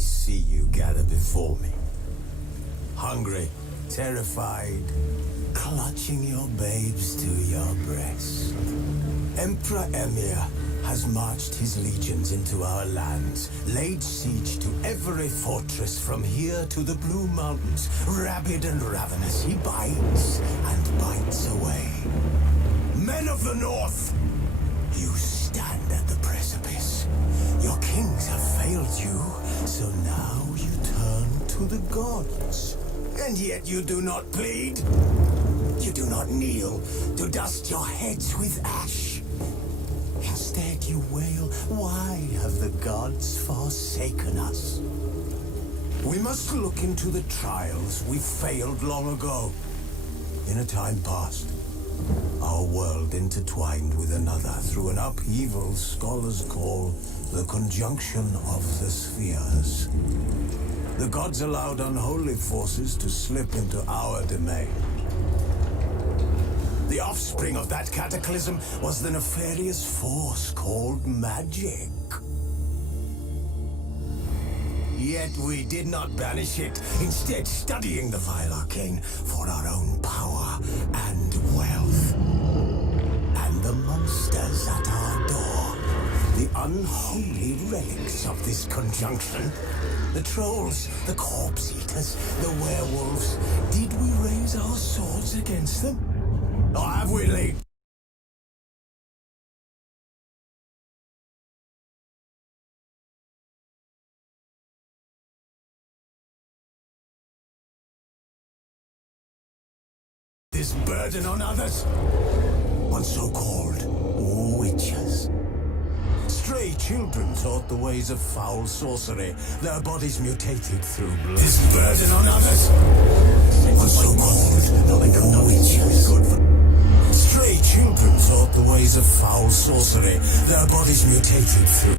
see you gather before me. Hungry, terrified, clutching your babes to your breast. Emperor Emir has marched his legions into our lands, laid siege to every fortress from here to the Blue Mountains. Rabid and ravenous, he bites and bites away. Men of the North, you stand at the precipice. Your kings have failed you, so now you turn to the gods. And yet you do not plead. You do not kneel to dust your heads with ash. Instead you wail, why have the gods forsaken us? We must look into the trials we failed long ago. In a time past, our world intertwined with another through an upheaval scholars call the conjunction of the spheres. The gods allowed unholy forces to slip into our domain. The offspring of that cataclysm was the nefarious force called magic. Yet we did not banish it, instead studying the vile arcane for our own power and wealth. And the monsters at our door, the unholy relics of this conjunction, the trolls, the corpse eaters, the werewolves, did we raise our swords against them? Or have we laid this burden on others? On so-called witches. Stray children taught the ways of foul sorcery, their bodies mutated through blood. This burden on others? On so-called witches. Stray children taught the ways of foul sorcery, their bodies mutated through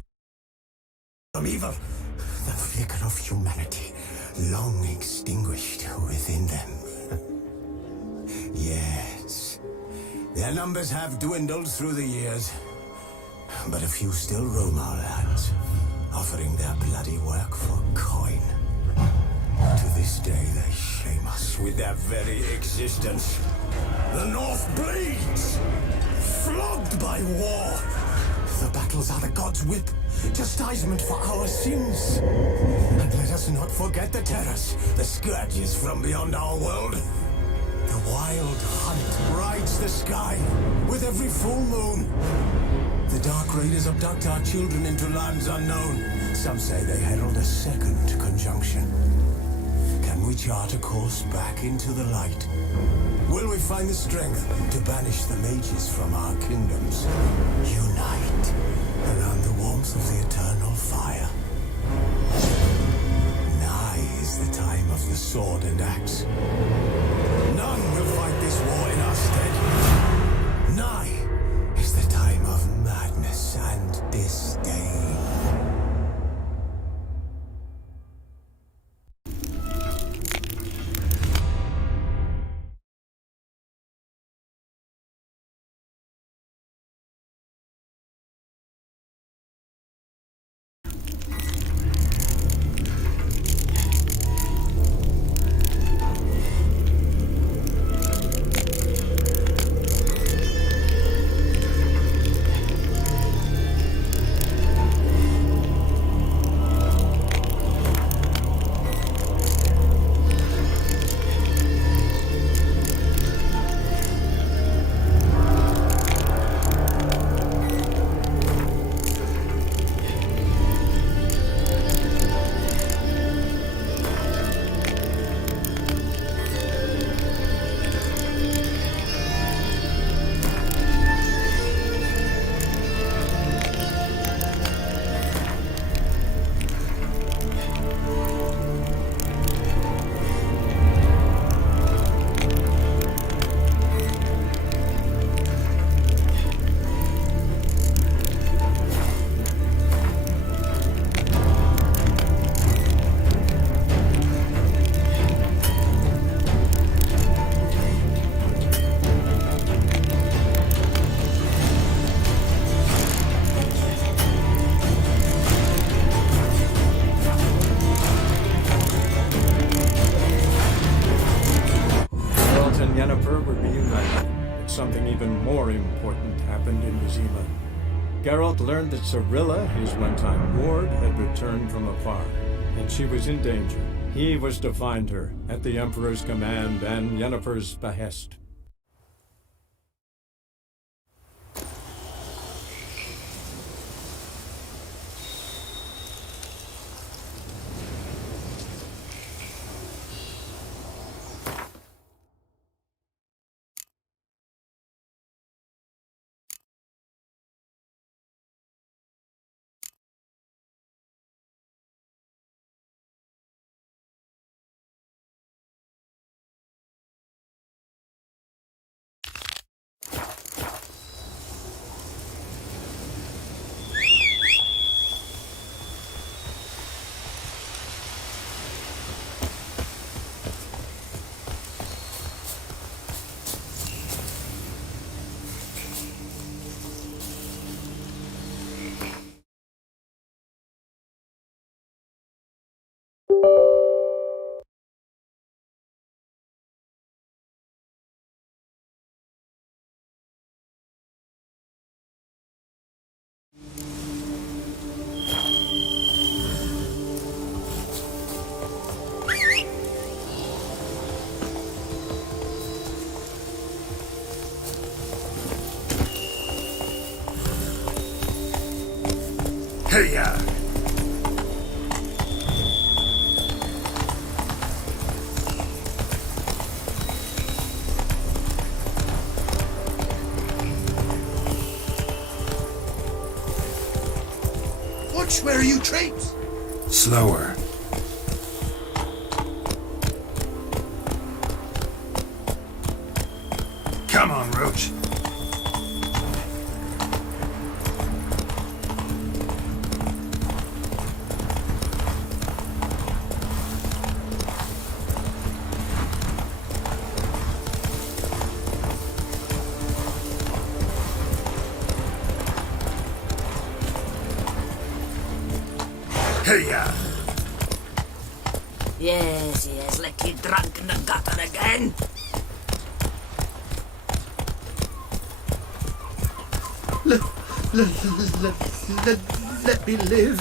from evil, the flicker of humanity, long extinguished within them. Yes, their numbers have dwindled through the years, but a few still roam our lands, offering their bloody work for coin. To this day they shame us with their very existence. The North bleeds, flogged by war. The battles are the gods' whip, chastisement for our sins. And let us not forget the terrors, the scourges from beyond our world. The wild hunt rides the sky with every full moon. The dark raiders abduct our children into lands unknown. Some say they herald a second conjunction. Can we chart a course back into the light? Will we find the strength to banish the mages from our kingdoms? Unite around the warmth of the eternal fire. Nigh is the time of the sword and axe. None will fight this war in our stead. Nigh is the time of madness and disdain. Zima. Geralt learned that Cirilla, his one-time ward, had returned from afar, and she was in danger. He was to find her, at the Emperor's command and Yennefer's behest. Hiya! Watch where you traipse! Slower. Come on, Roach. Hiya! Yes, like you drunk in the gutter again. Let me live.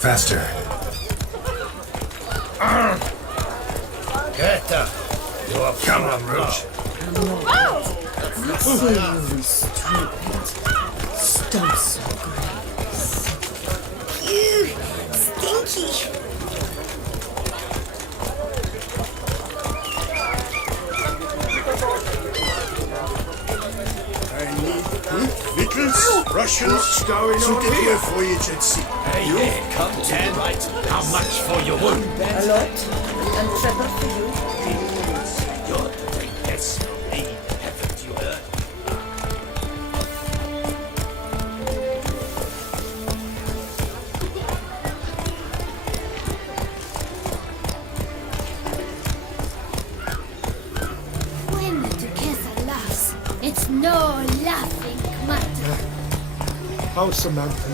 Faster. Get up. You are Come on, Roach. Silly, stupid. Stop so gross. Ew, stinky. Victuals, Russians, going to on get here? your voyage at sea. Hey, come down. Right. How much for your wound? A lot. And pepper for you. You're doing less for me, haven't you heard? When the Duchessa laughs, it's no laughing matter. How Samantha?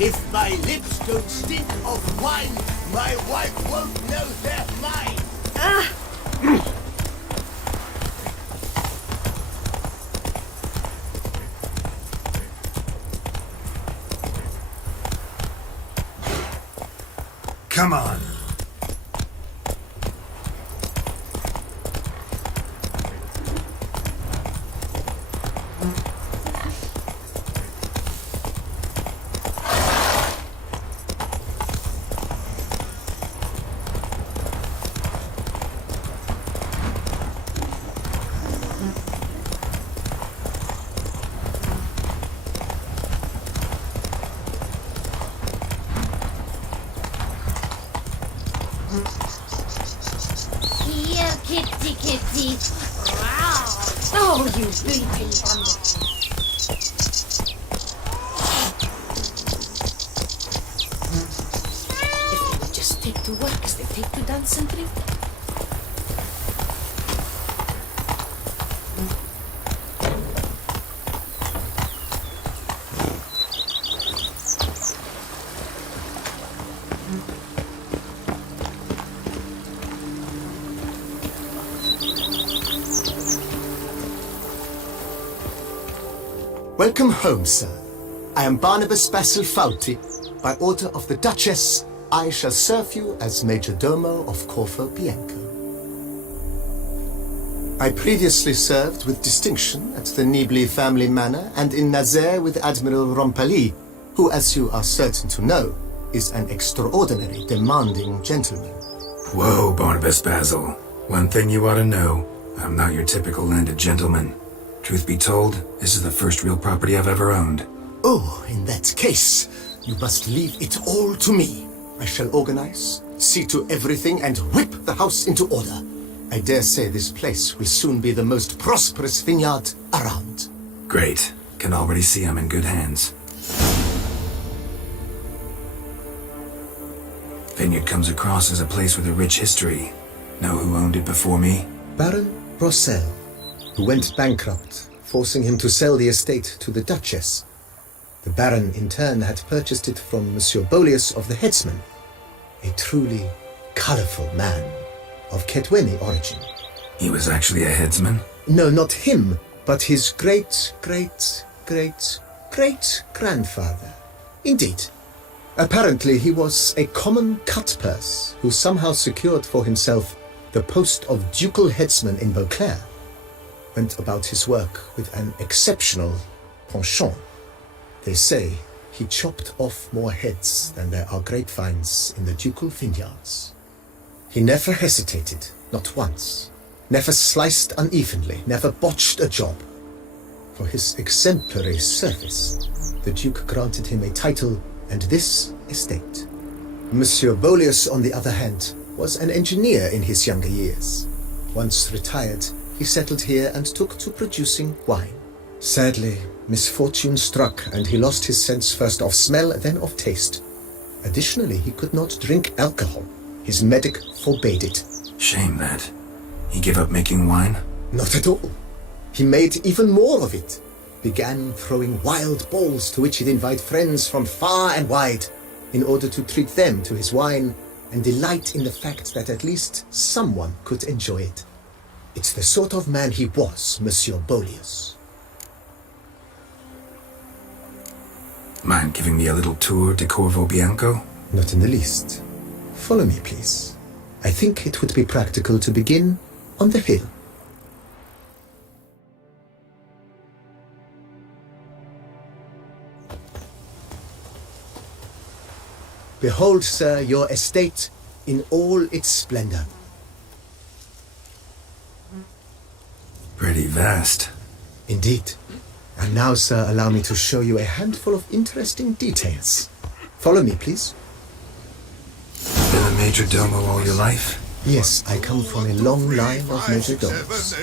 If my lips don't stink of wine, my wife won't know they're mine. Come on. wine bundle. If they would just take to work as they take to dance and drink. Welcome home, sir. I am Barnabas Basil Fauti. By order of the Duchess, I shall serve you as Major Domo of Corvo Bianco. I previously served with distinction at the Nibley family manor and in Nazaire with Admiral Rompali, who, as you are certain to know, is an extraordinary, demanding gentleman. Whoa, Barnabas Basil. One thing you ought to know. I'm not your typical landed gentleman. Truth be told, this is the first real property I've ever owned. Oh, in that case, you must leave it all to me. I shall organize, see to everything, and whip the house into order. I dare say this place will soon be the most prosperous vineyard around. Great. Can already see I'm in good hands. Vineyard comes across as a place with a rich history. Know who owned it before me? Baron Rossel, who went bankrupt, forcing him to sell the estate to the Duchess. The Baron, in turn, had purchased it from Monsieur Bolius of the Headsman, a truly colourful man of Ketweni origin. He was actually a headsman? No, not him, but his great-great-great-great-grandfather. Indeed. Apparently, he was a common cut-purse who somehow secured for himself the post of ducal headsman in Beauclair. Went about his work with an exceptional penchant. They say he chopped off more heads than there are grapevines in the ducal vineyards. He never hesitated, not once. Never sliced unevenly, never botched a job. For his exemplary service, the Duke granted him a title and this estate. Monsieur Bolius, on the other hand, was an engineer in his younger years. Once retired, he settled here and took to producing wine. Sadly, misfortune struck and he lost his sense first of smell, then of taste. Additionally, he could not drink alcohol. His medic forbade it. Shame that. He gave up making wine? Not at all. He made even more of it. Began throwing wild balls to which he'd invite friends from far and wide in order to treat them to his wine and delight in the fact that at least someone could enjoy it. It's the sort of man he was, Monsieur Bolius. Mind giving me a little tour de Corvo Bianco? Not in the least. Follow me, please. I think it would be practical to begin on the hill. Behold, sir, your estate in all its splendor. Pretty vast. Indeed. And now, sir, allow me to show you a handful of interesting details. Follow me, please. Been a major domo all your life? Yes, I come from a long line of major domos.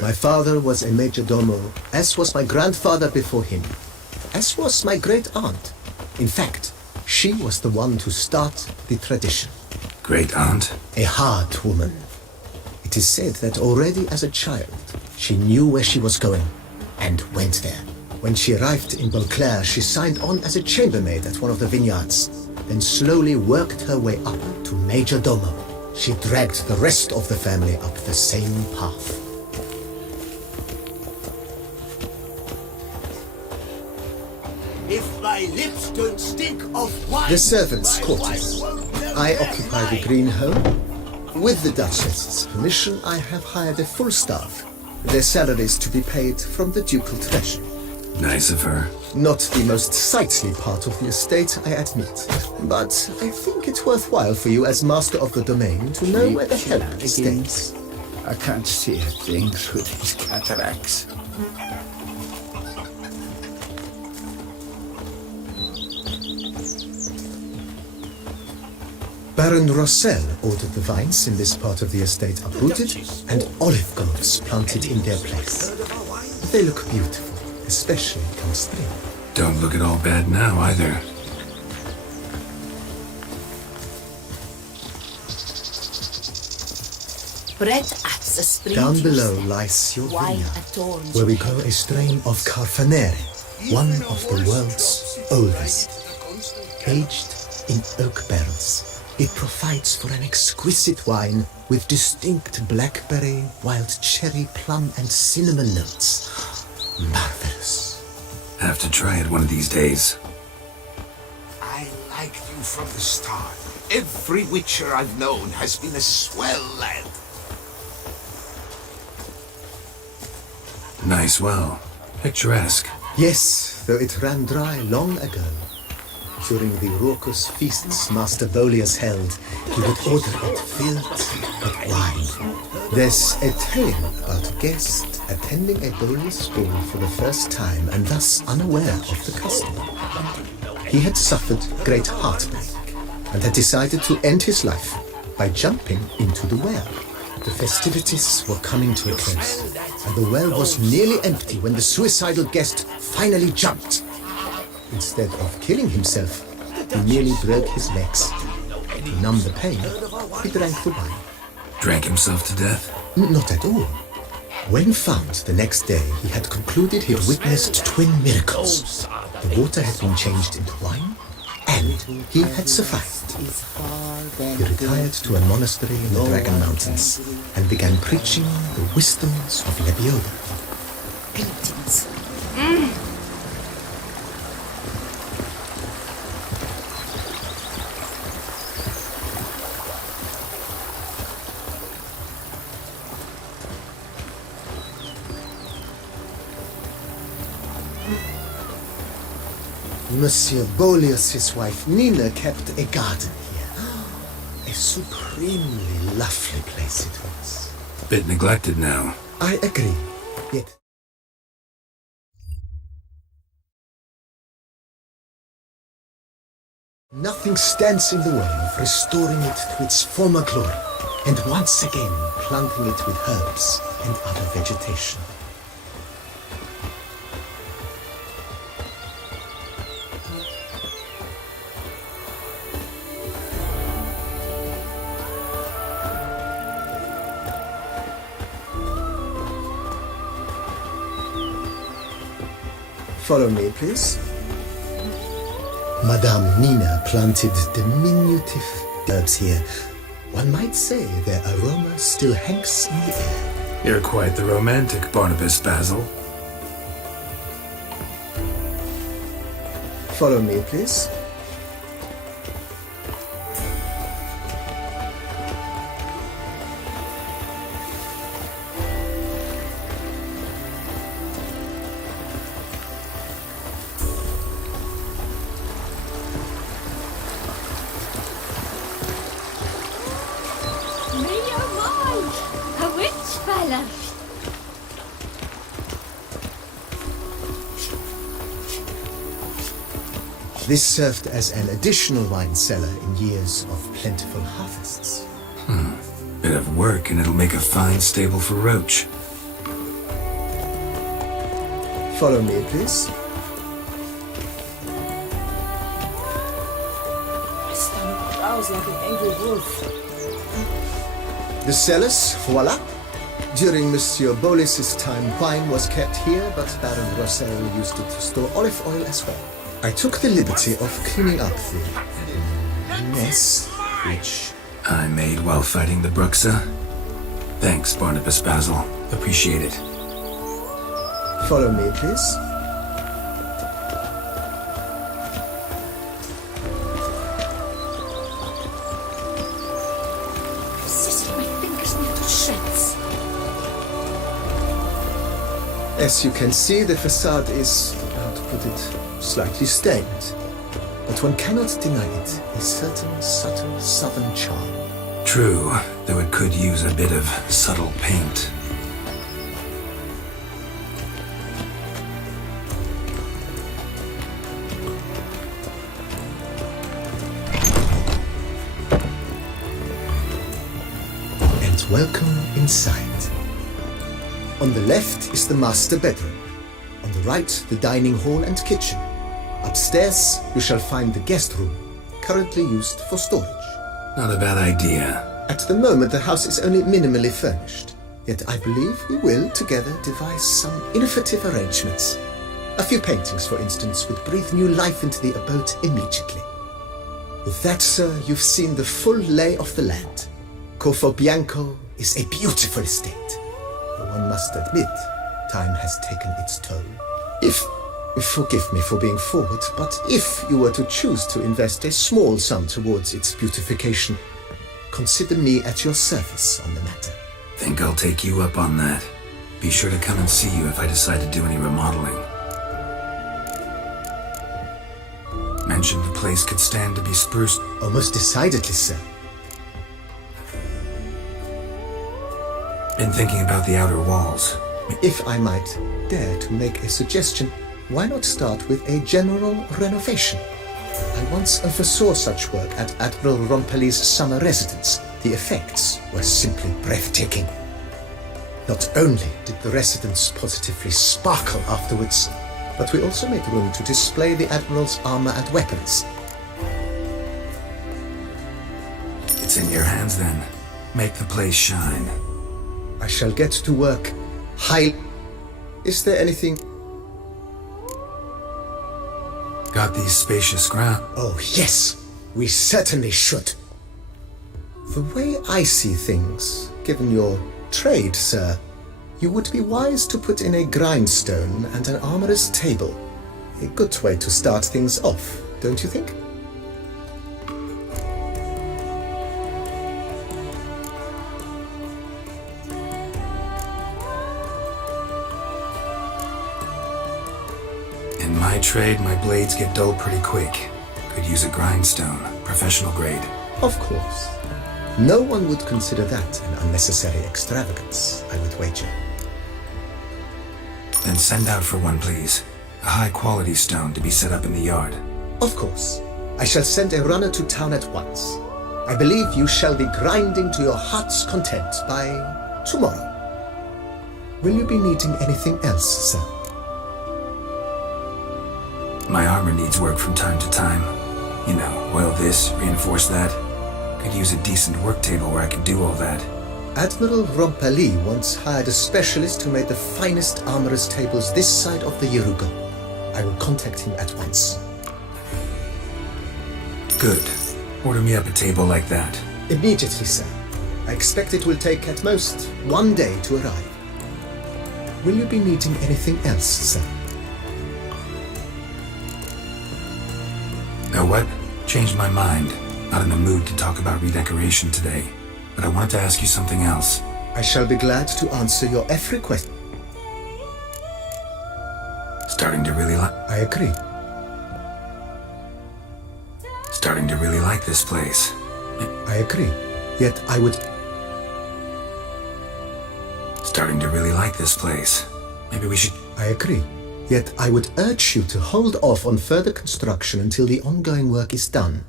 My father was a major domo, as was my grandfather before him, as was my great-aunt. In fact, she was the one to start the tradition. Great-aunt? A hard woman. It is said that already as a child, she knew where she was going and went there. When she arrived in Beauclair, she signed on as a chambermaid at one of the vineyards, then slowly worked her way up to major domo. She dragged the rest of the family up the same path. If my lips don't stink of wine, The servants' quarters. I occupy the green home. With the Duchess's permission, I have hired a full staff. Their salaries to be paid from the ducal treasury. Nice of her. Not the most sightly part of the estate, I admit. But I think it's worthwhile for you as master of the domain to know where the help stays. I can't see a thing through these cataracts. Baron Rossel ordered the vines in this part of the estate uprooted and olive groves planted in their place. they look beautiful, especially come spring. Don't look at all bad now, either. Bread at the spring. Down below Tuesday. lies your Wine vineyard, at Thorns. where we grow a strain of Carfanere, one of the world's oldest. Aged in oak barrels, it provides for an exquisite wine with distinct blackberry, wild cherry, plum, and cinnamon notes. Marvelous. Have to try it one of these days. I liked you from the start. Every Witcher I've known has been a swell lad. Nice well. Picturesque. Yes, though it ran dry long ago. During the raucous feasts Master Bolius held, he would order it filled with wine. There's a tale about a guest attending a Bolius ball for the first time and thus unaware of the custom. He had suffered great heartbreak and had decided to end his life by jumping into the well. The festivities were coming to a close, and the well was nearly empty when the suicidal guest finally jumped. Instead of killing himself, he nearly broke his legs. To numb the pain, he drank the wine. Drank himself to death? Not at all. When found the next day, he had concluded he had witnessed twin miracles. The water had been changed into wine, and he had survived. He retired to a monastery in the Dragon Mountains and began preaching the wisdoms of Lebioda. Paintings. Monsieur Bolius' wife Nina kept a garden here. A supremely lovely place it was. Bit neglected now. I agree. Yet nothing stands in the way of restoring it to its former glory and once again planting it with herbs and other vegetation. Follow me, please. Madame Nina planted diminutive herbs here. One might say their aroma still hangs in the air. You're quite the romantic, Barnabas Basil. Follow me, please. A witch fella. This served as an additional wine cellar in years of plentiful harvests. Bit of work and it'll make a fine stable for Roach. Follow me, please. My stomach growls like an angry wolf. The cellars, voila. During Monsieur Bolis's time, wine was kept here, but Baron Rossel used it to store olive oil as well. I took the liberty of cleaning up the mess, which I made while fighting the Bruxa. Thanks, Barnabas Basil. Appreciate it. Follow me, please. Sister, my fingers made to shreds. As you can see, the facade is, how to put it, slightly stained. But one cannot deny it, a certain subtle southern charm. True, though it could use a bit of subtle paint. And welcome inside. On the left is the master bedroom, right, the dining hall and kitchen. Upstairs, you shall find the guest room, currently used for storage. Not a bad idea. At the moment, the house is only minimally furnished. Yet I believe we will, together, devise some innovative arrangements. A few paintings, for instance, would breathe new life into the abode immediately. With that, sir, you've seen the full lay of the land. Corfo Bianco is a beautiful estate. But one must admit, time has taken its toll. Forgive me for being forward, but if you were to choose to invest a small sum towards its beautification, consider me at your service on the matter. Think I'll take you up on that. Be sure to come and see you if I decide to do any remodeling. Mentioned the place could stand to be spruced. Oh, most decidedly, sir. Been thinking about the outer walls. If I might dare to make a suggestion, why not start with a general renovation? I once oversaw such work at Admiral Rompelli's summer residence. The effects were simply breathtaking. Not only did the residence positively sparkle afterwards, but we also made room to display the Admiral's armor and weapons. It's in your hands then. Make the place shine. I shall get to work. Hight. Is there anything? Got these spacious grounds. Oh, yes. We certainly should. The way I see things, given your trade, sir, you would be wise to put in a grindstone and an armorer's table. A good way to start things off, don't you think? In my trade, my blades get dull pretty quick. Could use a grindstone, professional grade. Of course. No one would consider that an unnecessary extravagance, I would wager. Then send out for one, please. A high-quality stone to be set up in the yard. Of course. I shall send a runner to town at once. I believe you shall be grinding to your heart's content by tomorrow. Will you be needing anything else, sir? My armor needs work from time to time. You know, oil this, reinforce that. Could use a decent work table where I could do all that. Admiral Rompelli once hired a specialist who made the finest armorer's tables this side of the Yarugo. I will contact him at once. Good. Order me up a table like that. Immediately, sir. I expect it will take at most 1 day to arrive. Will you be needing anything else, sir? Know what? Changed my mind. Not in the mood to talk about redecoration today. But I wanted to ask you something else. I shall be glad to answer your every question. Starting to really like... I agree. Starting to really like this place. I agree. Yet I would... Starting to really like this place. Maybe we should... I agree. Yet I would urge you to hold off on further construction until the ongoing work is done.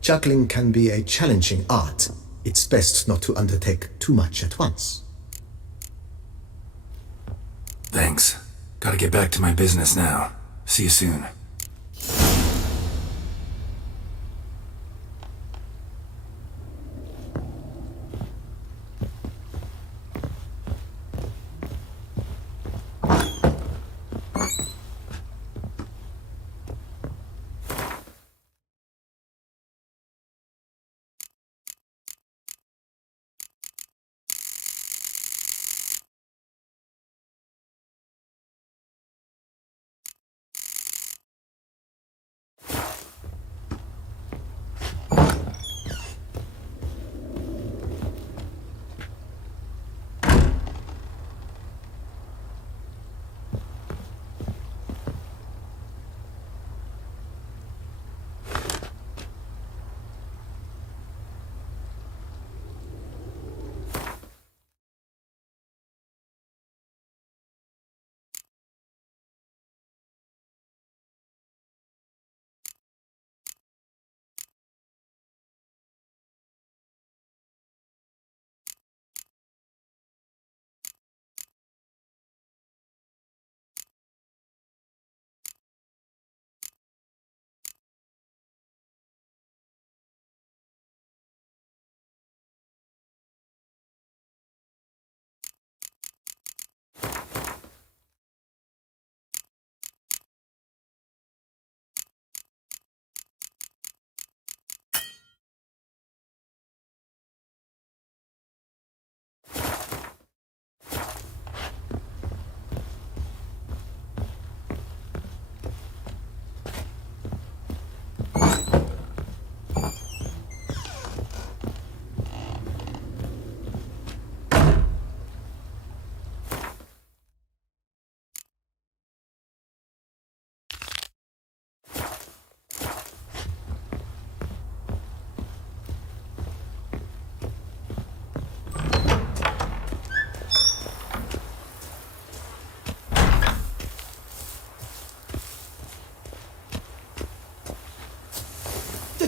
Juggling can be a challenging art. It's best not to undertake too much at once. Thanks. Gotta get back to my business now. See you soon.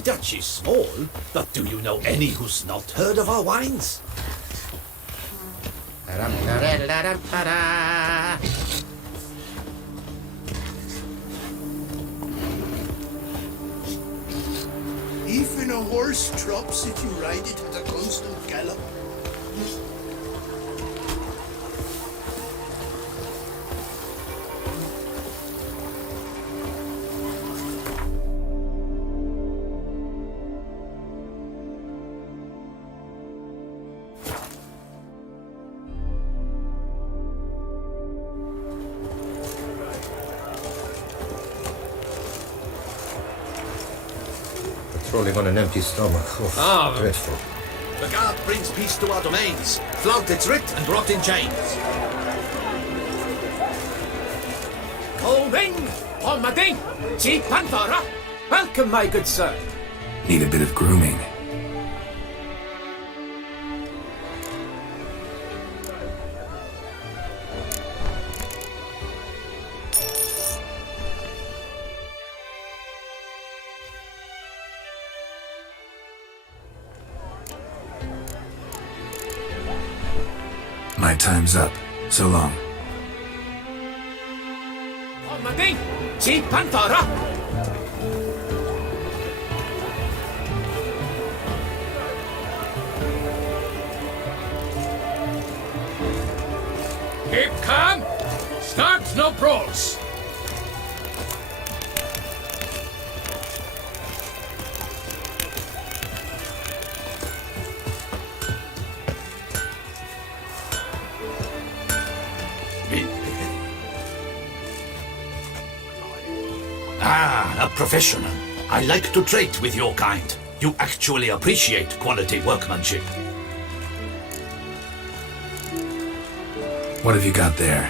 Dutch is small, but do you know any who's not heard of our wines? Even a horse drops if you ride it at a constant gallop. Patrolling on an empty stomach. Oh, dreadful. The guard brings peace to our domains. Flout its writ and brought in chains. Colving, Palmading, Chief Panthara. Welcome, my good sir. Need a bit of grooming. My time's up. So long. Palmading, Chief Panthara. Keep calm. Start no brawls. Ah, a professional. I like to trade with your kind. You actually appreciate quality workmanship. What have you got there?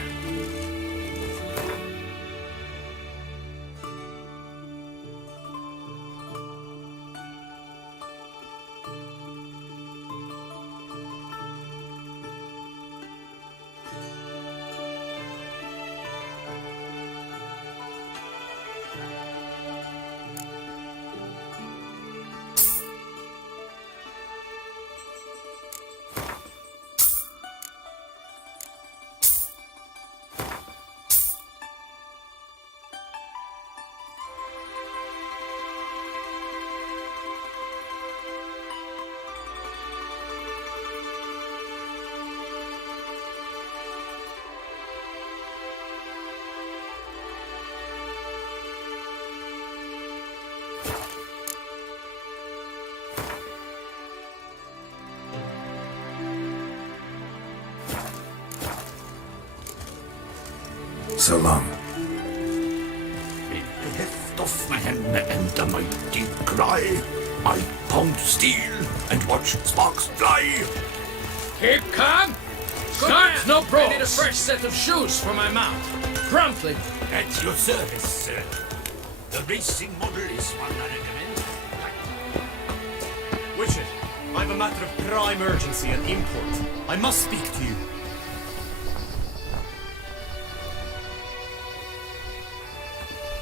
So long. With the heft of my hand and the mighty cry, I pound steel and watch sparks fly. Keep calm. Start no brawls. I need a fresh set of shoes for my mount. Promptly. At your service, sir. The racing model is one I recommend. Witcher, I have a matter of prime urgency and import. I must speak to you.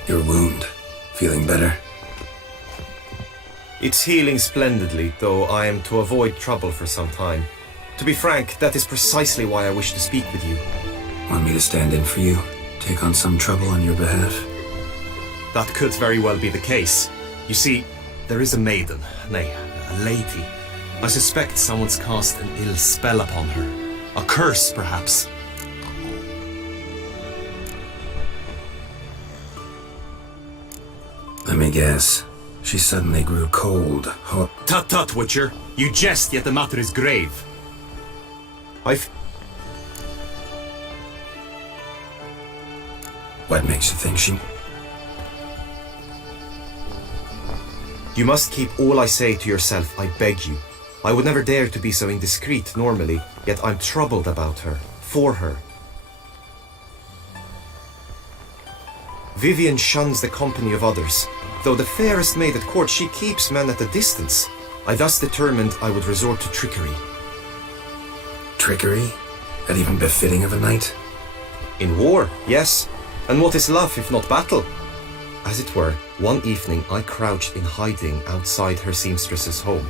Your wound. Feeling better? It's healing splendidly, though I am to avoid trouble for some time. To be frank, that is precisely why I wish to speak with you. Want me to stand in for you? Take on some trouble on your behalf? That could very well be the case. You see, there is a maiden, nay, a lady. I suspect someone's cast an ill spell upon her. A curse, perhaps. Let me guess. She suddenly grew cold, hot. Tut tut, Witcher. You jest, yet the matter is grave. What makes you think she... You must keep all I say to yourself, I beg you. I would never dare to be so indiscreet normally, yet I'm troubled about her, for her. Vivian shuns the company of others. Though the fairest maid at court, she keeps men at a distance. I thus determined I would resort to trickery. Trickery? That even befitting of a knight? In war, yes. And what is love if not battle? As it were, one evening I crouched in hiding outside her seamstress's home.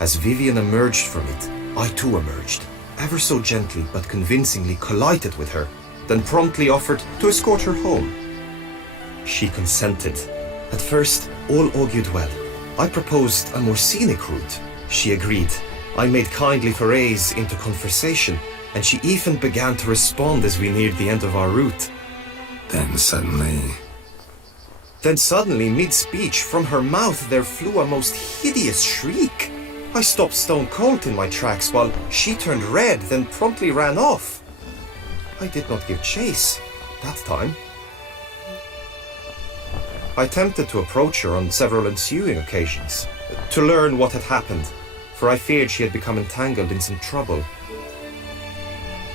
As Vivian emerged from it, I too emerged, ever so gently but convincingly collided with her, then promptly offered to escort her home. She consented. At first, all augured well. I proposed a more scenic route. She agreed. I made kindly forays into conversation, and she even began to respond as we neared the end of our route. Then suddenly, mid-speech, from her mouth there flew a most hideous shriek. I stopped stone cold in my tracks while she turned red, then promptly ran off. I did not give chase that time. I attempted to approach her on several ensuing occasions, to learn what had happened, for I feared she had become entangled in some trouble.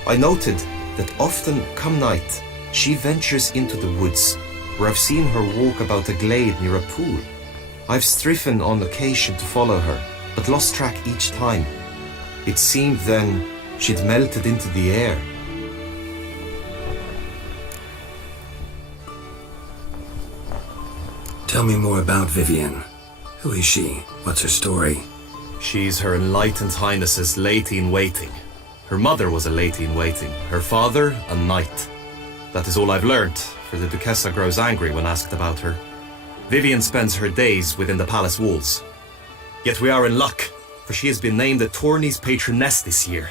I noted that often, come night, she ventures into the woods, where I've seen her walk about a glade near a pool. I've striven on occasion to follow her, but lost track each time. It seemed then she'd melted into the air. Tell me more about Vivian. Who is she? What's her story? She's Her Enlightened Highness's lady-in-waiting. Her mother was a lady-in-waiting, her father a knight. That is all I've learned, for the Duchessa grows angry when asked about her. Vivian spends her days within the palace walls. Yet we are in luck, for she has been named the tourney's patroness this year.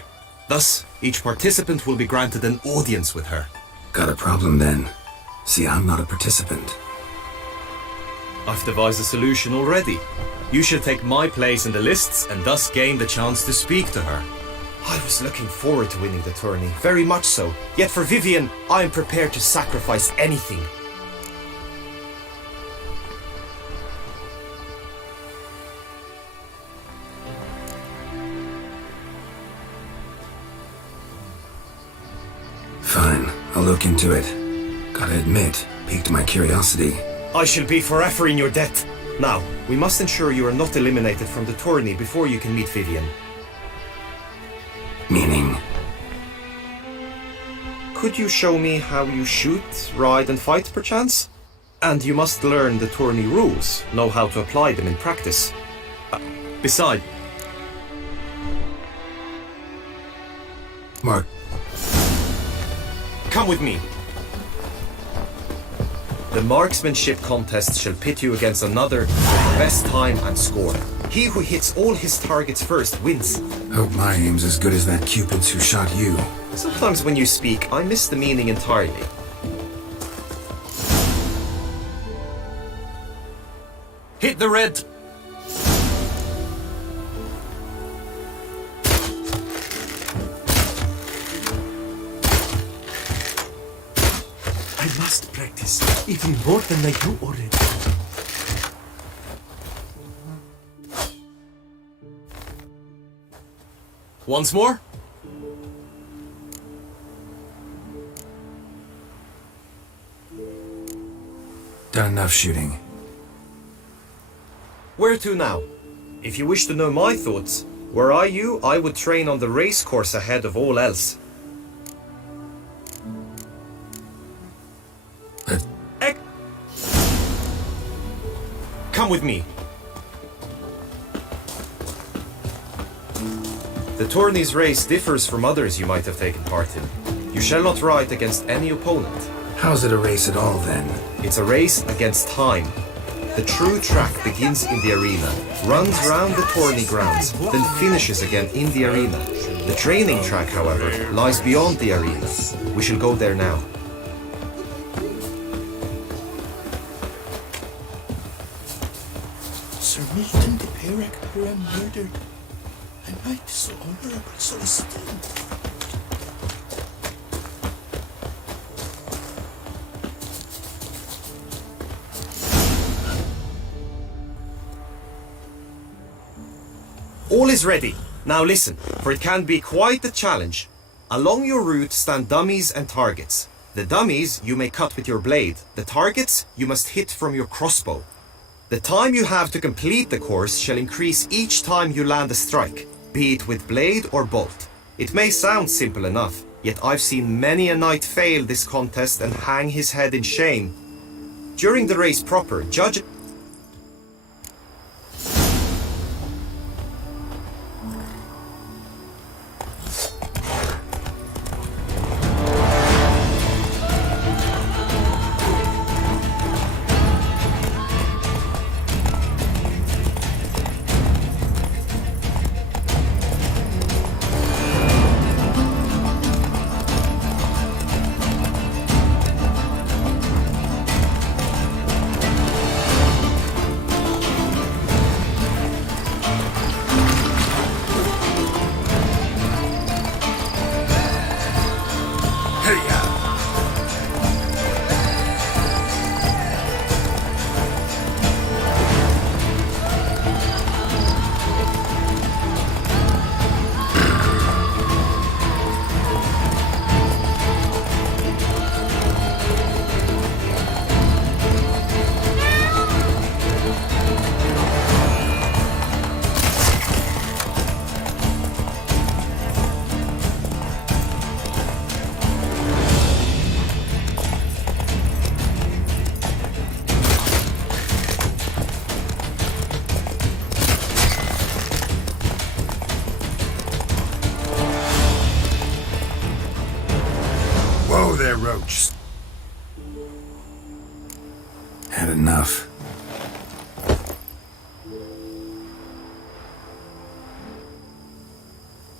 Thus, each participant will be granted an audience with her. Got a problem then. See, I'm not a participant. I've devised a solution already. You shall take my place in the lists and thus gain the chance to speak to her. I was looking forward to winning the tourney, very much so. Yet for Vivian, I am prepared to sacrifice anything. Fine, I'll look into it. Gotta admit, piqued my curiosity. I shall be forever in your debt. Now, we must ensure you are not eliminated from the tourney before you can meet Vivian. Meaning? Could you show me how you shoot, ride and fight, perchance? And you must learn the tourney rules, know how to apply them in practice. Beside... Mark. Come with me. The marksmanship contest shall pit you against another with the best time and score. He who hits all his targets first wins. Hope my aim's as good as that Cupid's who shot you. Sometimes when you speak, I miss the meaning entirely. Hit the red! I must practice, even more than I do already. Once more? Done enough shooting. Where to now? If you wish to know my thoughts, were I you, I would train on the race course ahead of all else. Come with me. The tourney's race differs from others you might have taken part in. You shall not ride against any opponent. How's it a race at all, then? It's a race against time. The true track begins in the arena, runs round the tourney grounds, then finishes again in the arena. The training track, however, lies beyond the arena. We shall go there now. Sir Milton de Reaperarc murdered. A knight so honorable, so esteemed. All is ready. Now listen, for it can be quite a challenge. Along your route stand dummies and targets. The dummies you may cut with your blade. The targets you must hit from your crossbow. The time you have to complete the course shall increase each time you land a strike, be it with blade or bolt. It may sound simple enough, yet I've seen many a knight fail this contest and hang his head in shame. During the race proper, judge... Whoa there, Roach. Had enough.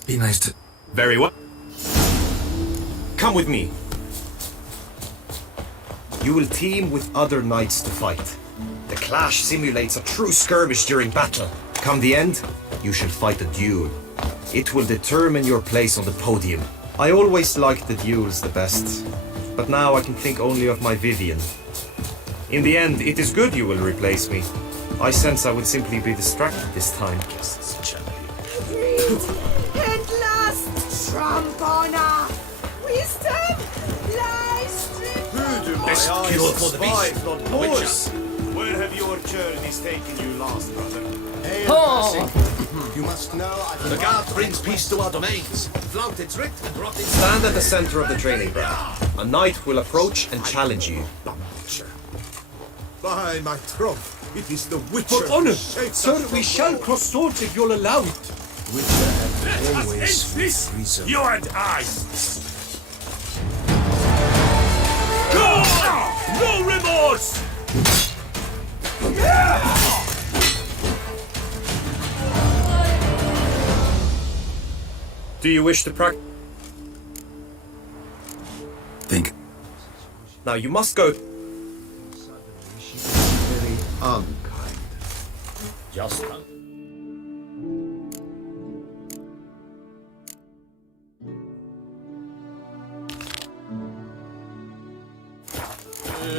Be nice to... Very well. Come with me. You will team with other knights to fight. The clash simulates a true skirmish during battle. Come the end, you shall fight a duel. It will determine your place on the podium. I always liked the duels the best, but now I can think only of my Vivian. In the end, it is good you will replace me. I sense I would simply be distracted this time. At last, trump honor, wisdom, lies, Best cure for the beast. Horse! Where have your journeys taken you last, brother? You must know The guard brings peace to our domains. Flouted its writ and brought it. Stand at the center of the training ground. A knight will approach and challenge you. By my troth, it is the Witcher. For honor, sir, we shall cross swords if you'll allow it. Witcher have always with reason. You and I. No remorse! Do you wish to practice? Think. Now you must go. Very unkind. Just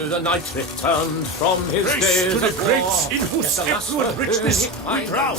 the knight returned from his days to the of greats war. in whose Yet alas, effluent richness we drown.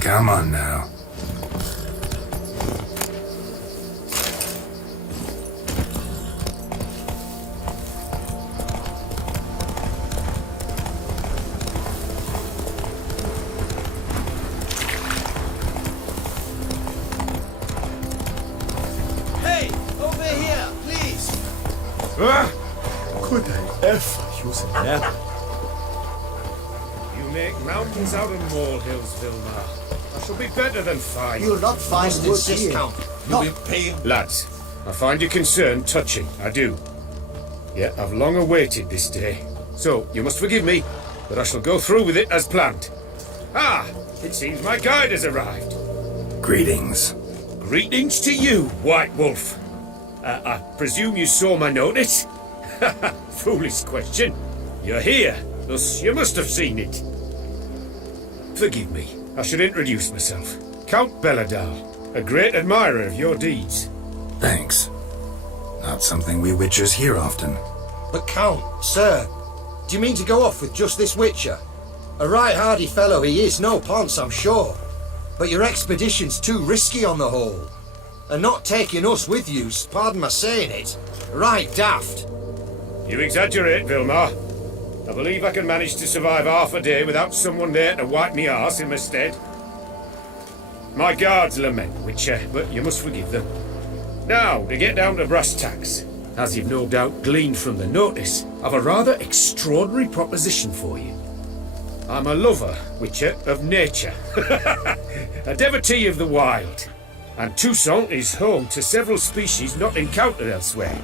Come on now. Hey, over here, please. Could I ever use an apple? You make mountains out of molehills, Vilmar. I shall be better than fine. You'll not find wood here. Discount. You will pay. Lads, I find your concern touching, I do. Yet I've long awaited this day. So, you must forgive me, but I shall go through with it as planned. Ah, it seems my guide has arrived. Greetings. Greetings to you, White Wolf. I presume you saw my notice? Foolish question. You're here, thus you must have seen it. Forgive me, I should introduce myself. Count Belladal, a great admirer of your deeds. Thanks. Not something we witchers hear often. But Count, sir, do you mean to go off with just this witcher? A right hardy fellow he is, no ponce, I'm sure. But your expedition's too risky on the whole. And not taking us with you's, pardon my saying it, right daft. You exaggerate, Vilmar. I believe I can manage to survive half a day without someone there to wipe me arse in my stead. My guards lament, Witcher, but you must forgive them. Now, to get down to brass tacks. As you've no doubt gleaned from the notice, I've a rather extraordinary proposition for you. I'm a lover, Witcher, of nature. A devotee of the wild. And Toussaint is home to several species not encountered elsewhere.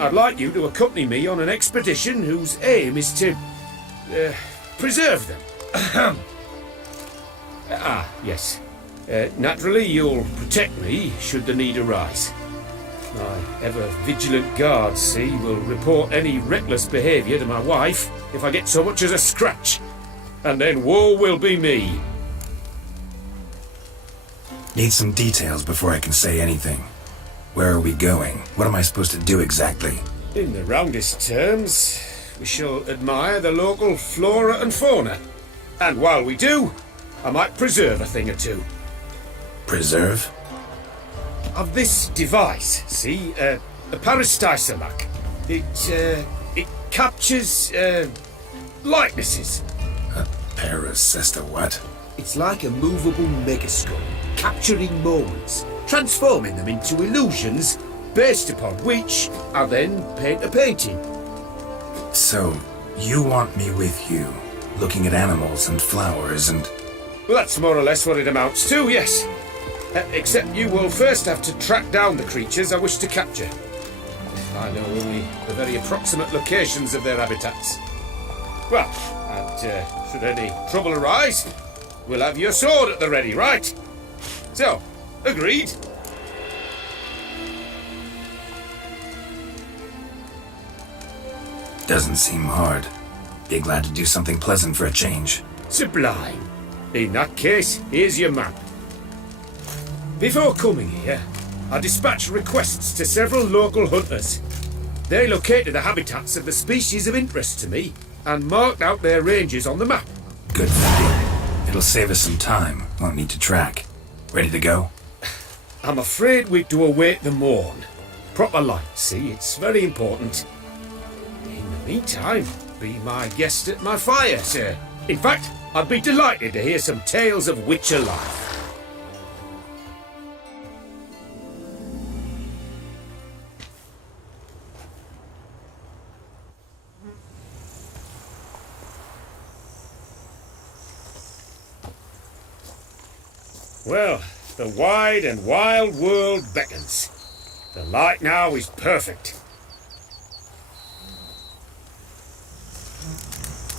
I'd like you to accompany me on an expedition whose aim is to preserve them. Yes. Naturally, you'll protect me should the need arise. My ever-vigilant guards, see, will report any reckless behaviour to my wife if I get so much as a scratch. And then woe will be me. Need some details before I can say anything. Where are we going? What am I supposed to do exactly? In the roundest terms, we shall admire the local flora and fauna. And while we do, I might preserve a thing or two. Preserve? Of this device, see, a parastysalac. It captures, likenesses. A parasesta what? It's like a movable megascope, capturing moments, transforming them into illusions, based upon which I then paint a painting. So, you want me with you, looking at animals and flowers and... Well, that's more or less what it amounts to, yes. Except you will first have to track down the creatures I wish to capture. I know only the very approximate locations of their habitats. Well, and should any trouble arise, we'll have your sword at the ready, right? So, agreed? Doesn't seem hard. Be glad to do something pleasant for a change. Sublime. In that case, here's your map. Before coming here, I dispatched requests to several local hunters. They located the habitats of the species of interest to me and marked out their ranges on the map. Good thing. It'll save us some time. Won't need to track. Ready to go? I'm afraid we've to await the morn. Proper light, see? It's very important. In the meantime, be my guest at my fire, sir. In fact, I'd be delighted to hear some tales of Witcher life. Well, the wide and wild world beckons. The light now is perfect.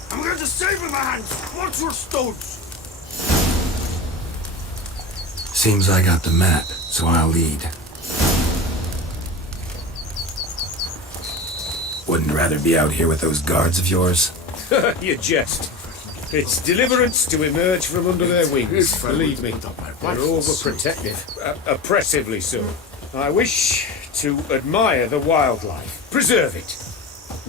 I'm going to save my hands! Watch your stones! Seems I got the map, so I'll lead. Wouldn't rather be out here with those guards of yours? You jest. It's deliverance to emerge from under their wings, believe me. They're overprotective, oppressively so. I wish to admire the wildlife, preserve it,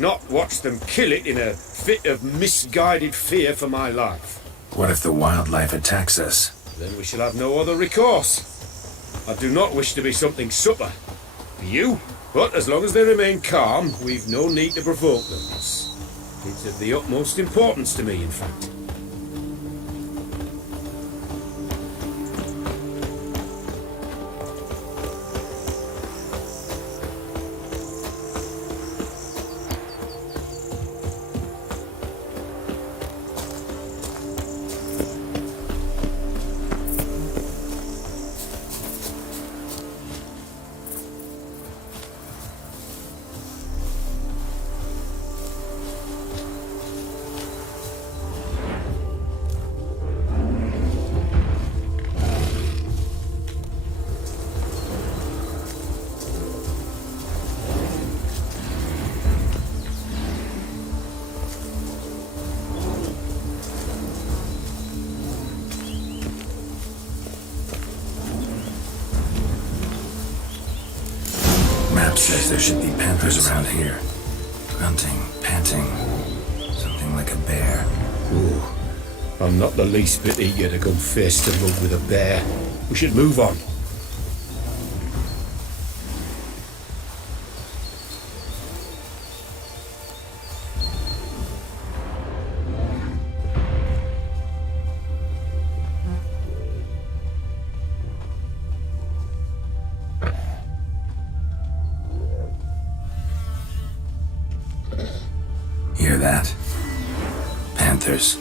not watch them kill it in a fit of misguided fear for my life. What if the wildlife attacks us? Then we shall have no other recourse. I do not wish to be something supper for you, but as long as they remain calm, we've no need to provoke them. It's of the utmost importance to me, in fact. there should be panthers around here. Grunting, panting. Something like a bear. Ooh. I'm not the least bit eager to go face to mug with a bear. We should move on. Hear that? Panthers.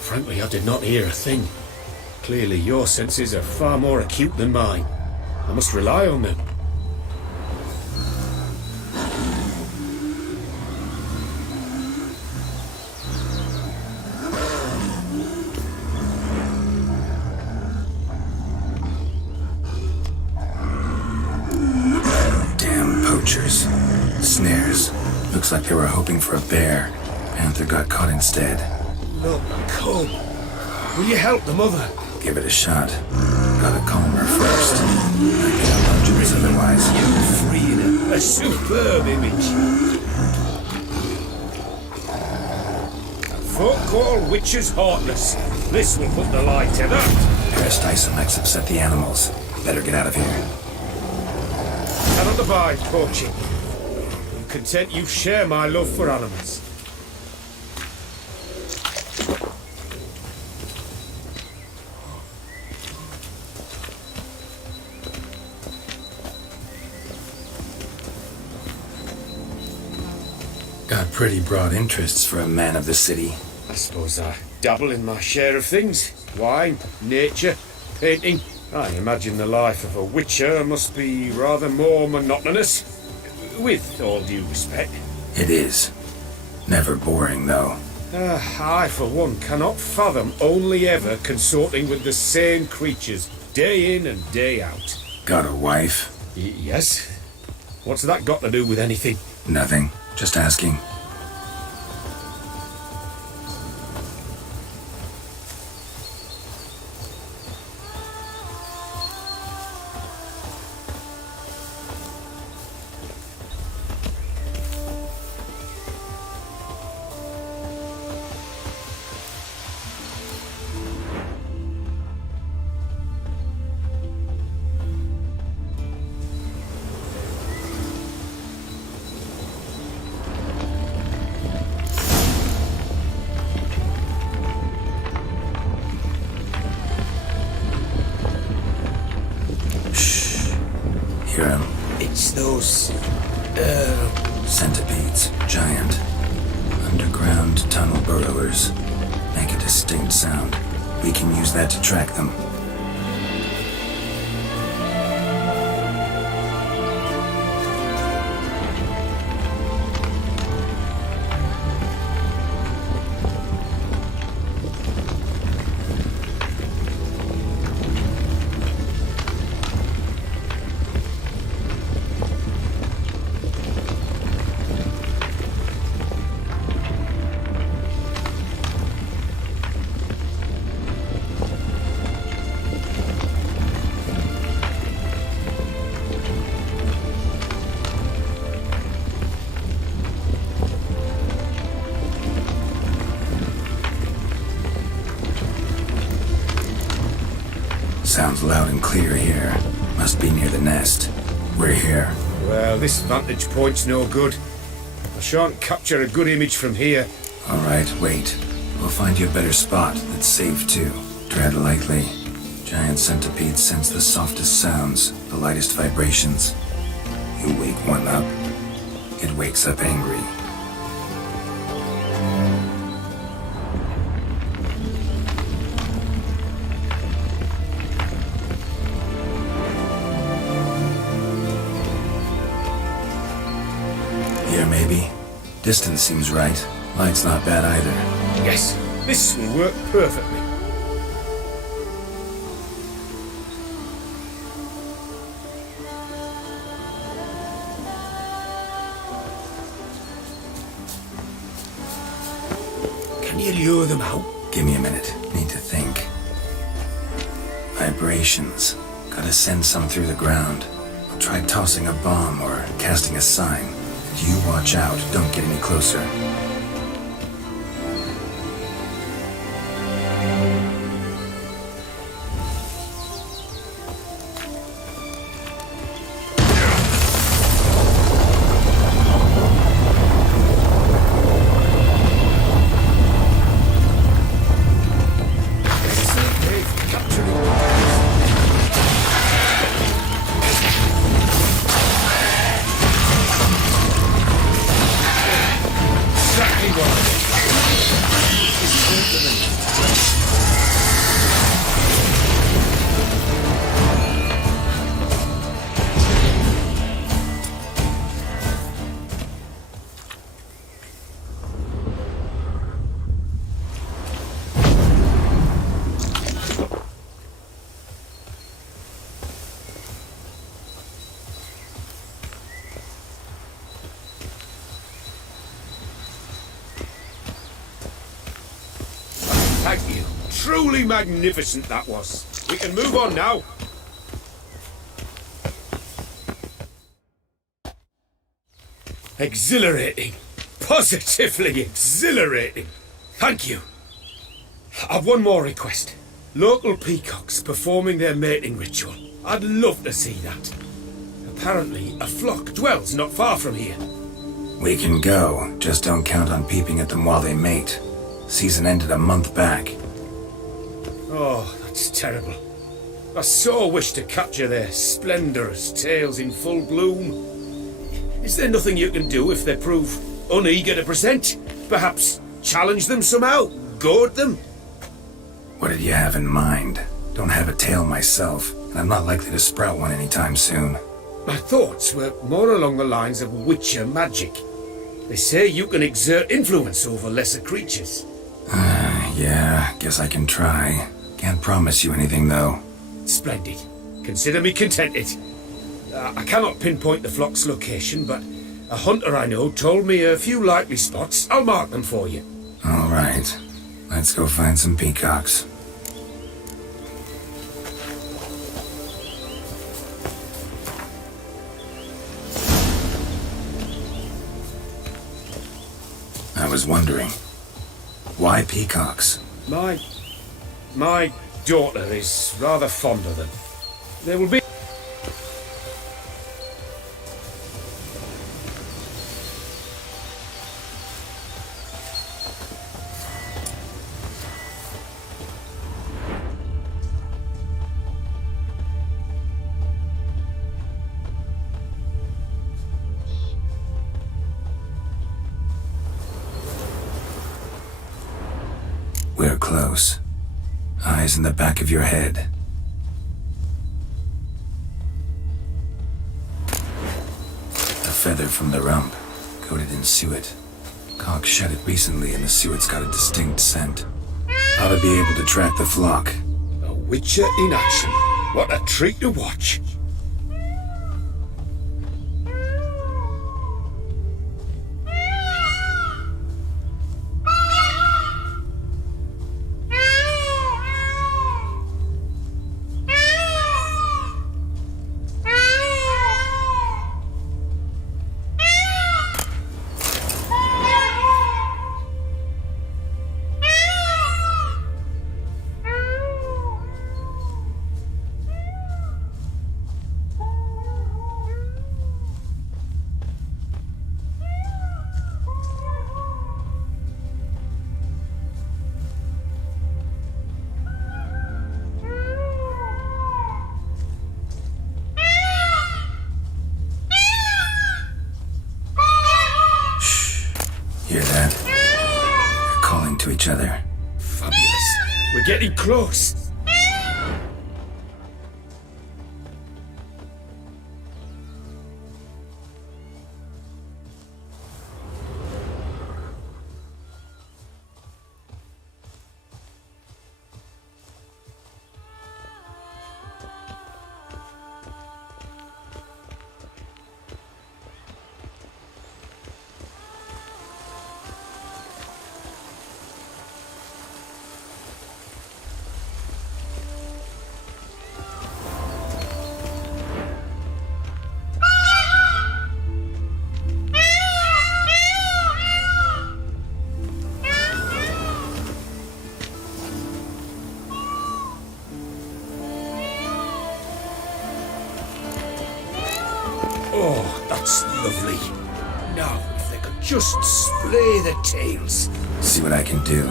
Frankly, I did not hear a thing. Clearly, your senses are far more acute than mine. I must rely on them. Damn poachers. Snares. Looks like they were hoping for a bear. Panther got caught instead. Look, come. Will you help the mother? Give it a shot. Gotta calm her first. Might get out injuries otherwise. You freed her. A superb image. Folk call witches heartless. This will put the lie to that. Parastisomix upset the animals. Better get out of here. Cannot abide poaching. I'm content you share my love for animals. Got pretty broad interests for a man of the city. I suppose I dabble in my share of things. Wine, nature, painting. I imagine the life of a witcher must be rather more monotonous. With all due respect. It is. Never boring, though. I, for one, cannot fathom only ever consorting with the same creatures, day in and day out. Got a wife? Yes. What's that got to do with anything? Nothing. Just asking. Hear him? It's those... Centipedes. Giant. Underground tunnel burrowers. Make a distinct sound. We can use that to track them. Sounds loud and clear here. Must be near the nest. We're here. Well, this vantage point's no good. I shan't capture a good image from here. All right, wait. We'll find you a better spot that's safe, too. Tread lightly. Giant centipedes sense the softest sounds, the lightest vibrations. You wake one up, it wakes up angry. Here, maybe. Distance seems right. Light's not bad either. Yes, this will work perfectly. Can you lure them out? Give me a minute. Need to think. Vibrations. Gotta send some through the ground. I'll try tossing a bomb or casting a sign. You watch out, don't get any closer. Thank you. Truly magnificent that was. We can move on now. Exhilarating. Positively exhilarating. Thank you. I've one more request. Local peacocks performing their mating ritual. I'd love to see that. Apparently, a flock dwells not far from here. We can go, just don't count on peeping at them while they mate. Season ended a month back. Oh, that's terrible. I so wish to capture their splendorous tails in full bloom. Is there nothing you can do if they prove uneager to present? Perhaps challenge them somehow? Goad them? What did you have in mind? Don't have a tail myself, and I'm not likely to sprout one anytime soon. My thoughts were more along the lines of witcher magic. They say you can exert influence over lesser creatures. Yeah, guess I can try. Can't promise you anything, though. Splendid. Consider me contented. I cannot pinpoint the flock's location, but a hunter I know told me a few likely spots. I'll mark them for you. All right. Let's go find some peacocks. I was wondering, why peacocks? My daughter is rather fond of them. There will be... We're close. Eyes in the back of your head. A feather from the rump, coated in suet. Cock shed it recently and the suet's got a distinct scent. Ought to be able to track the flock. A witcher in action. What a treat to watch. Hear that? They're calling to each other. Fabulous. We're getting close. That's lovely. Now, if they could just splay the tails. See what I can do.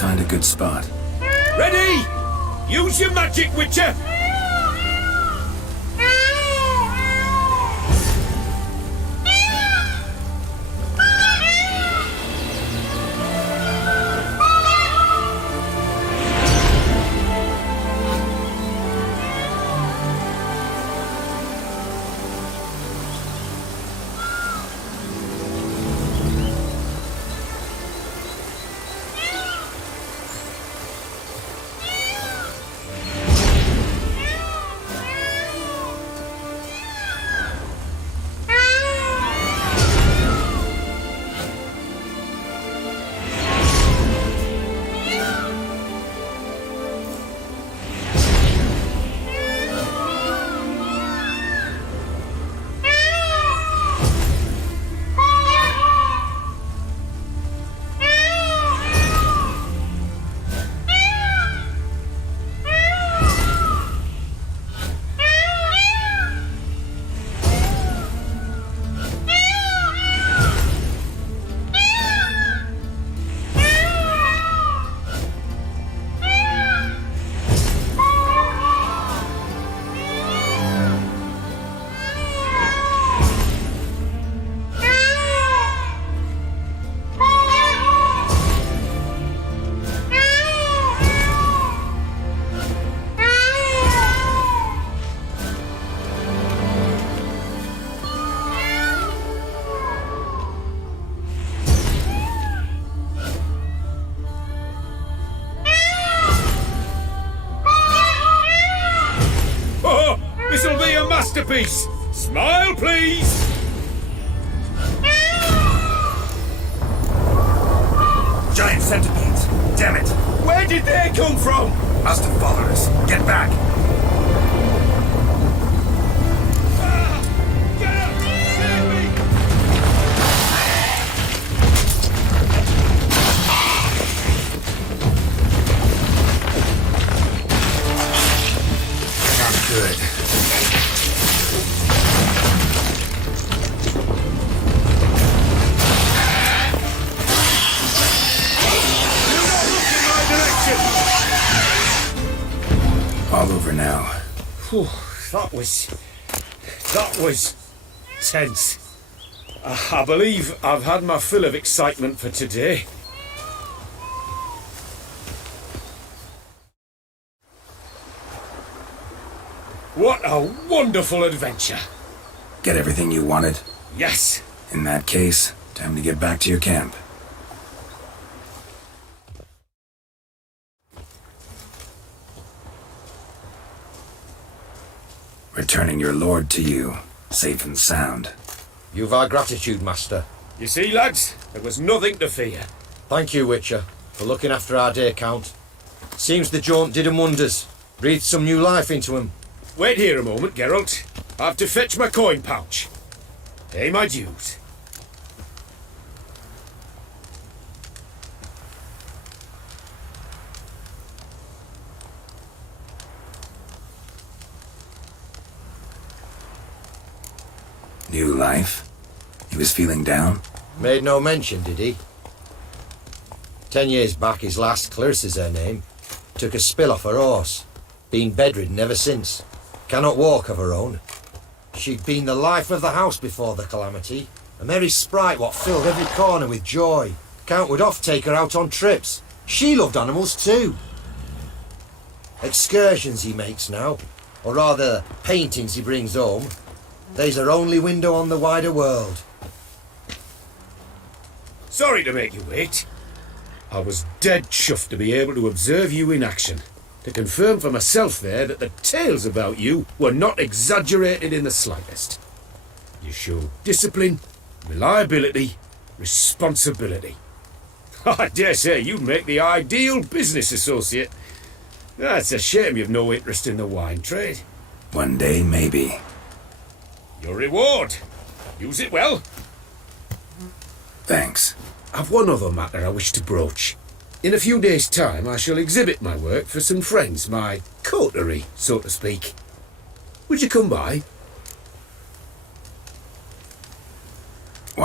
Find a good spot. Ready? Use your magic, Witcher! This'll be a masterpiece! Smile, please! Giant centipedes! Damn it! Where did they come from? Must have followed us. Get back! Not good. All over now. Whew, that was tense. I believe I've had my fill of excitement for today. What a wonderful adventure! Get everything you wanted? Yes. In that case, time to get back to your camp. Returning your lord to you, safe and sound. You've our gratitude, Master. You see, lads, there was nothing to fear. Thank you, Witcher, for looking after our day count. Seems the jaunt did 'em wonders. Breathed some new life into 'em. Wait here a moment, Geralt. I have to fetch my coin pouch. Pay my dues. New life? He was feeling down? Made no mention, did he? 10 years back, his last, Clarissa's her name, took a spill off her horse. Been bedridden ever since. Cannot walk of her own. She'd been the life of the house before the calamity. A merry sprite what filled every corner with joy. Count would oft take her out on trips. She loved animals too. Excursions he makes now, or rather paintings he brings home. They's her only window on the wider world. Sorry to make you wait. I was dead chuffed to be able to observe you in action. To confirm for myself there that the tales about you were not exaggerated in the slightest. You showed discipline, reliability, responsibility. I dare say you'd make the ideal business associate. It's a shame you've no interest in the wine trade. One day, maybe. Your reward. Use it well. Thanks. I've one other matter I wish to broach. In a few days' time, I shall exhibit my work for some friends, my coterie, so to speak. Would you come by?